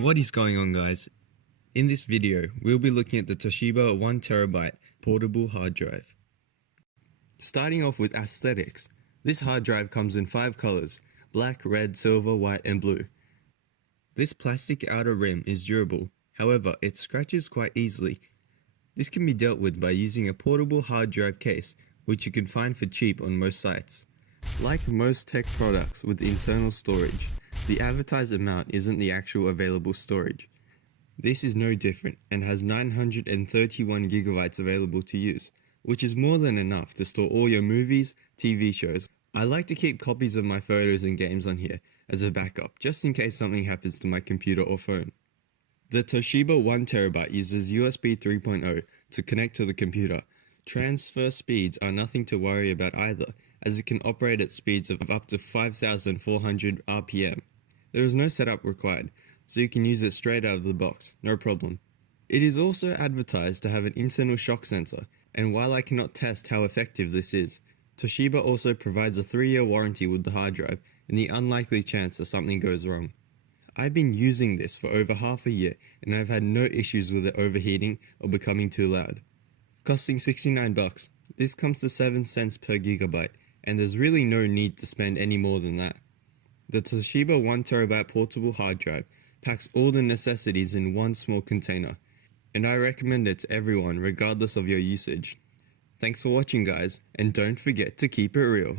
What is going on, guys? In this video, we'll be looking at the Toshiba 1TB portable hard drive. Starting off with aesthetics, this hard drive comes in 5 colors: black, red, silver, white and blue. This plastic outer rim is durable, however it scratches quite easily. This can be dealt with by using a portable hard drive case, which you can find for cheap on most sites. Like most tech products with internal storage, the advertised amount isn't the actual available storage. This is no different and has 931 gigabytes available to use, which is more than enough to store all your movies, TV shows. I like to keep copies of my photos and games on here as a backup, just in case something happens to my computer or phone. The Toshiba 1TB uses USB 3.0 to connect to the computer. Transfer speeds are nothing to worry about either, as it can operate at speeds of up to 5,400 RPM. There is no setup required, so you can use it straight out of the box, no problem. It is also advertised to have an internal shock sensor, and while I cannot test how effective this is, Toshiba also provides a 3-year warranty with the hard drive in the unlikely chance that something goes wrong. I've been using this for over half a year and I've had no issues with it overheating or becoming too loud. Costing $69, this comes to 7 cents per gigabyte, and there's really no need to spend any more than that. The Toshiba 1TB portable hard drive packs all the necessities in one small container, and I recommend it to everyone regardless of your usage. Thanks for watching, guys, and don't forget to keep it real.